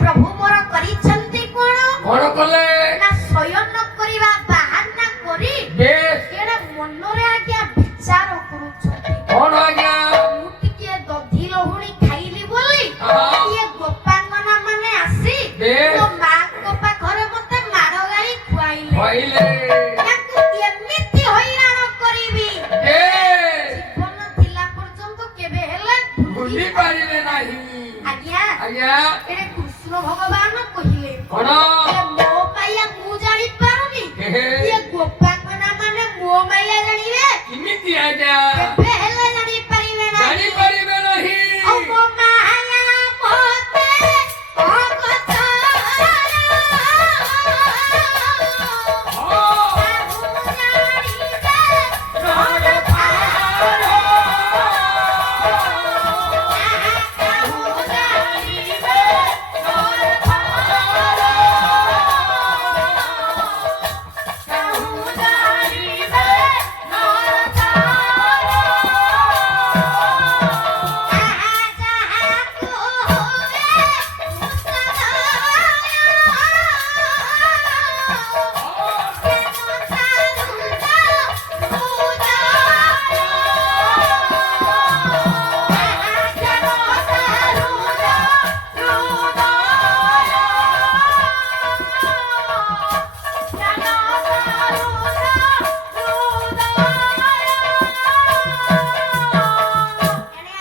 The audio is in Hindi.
प्रभु मोर करिछंती कोन कले ना शयन करिबा बाहाना करी एडे मनरे आज्ञा विचार करूछंती कोन आज्ञा मुटिके दधी लहुणी खाइली बोली ये गोपांगना माने आसी तो मां को पाखरे मते मारो गाड़ी खुआइले याकु एमिति हैरान करिबी जीवन थिला पर्यंत केबे हेले भूली पारिले नाही आज्ञा आज्ञा एडे कृष्ण भगवान कहिले कोन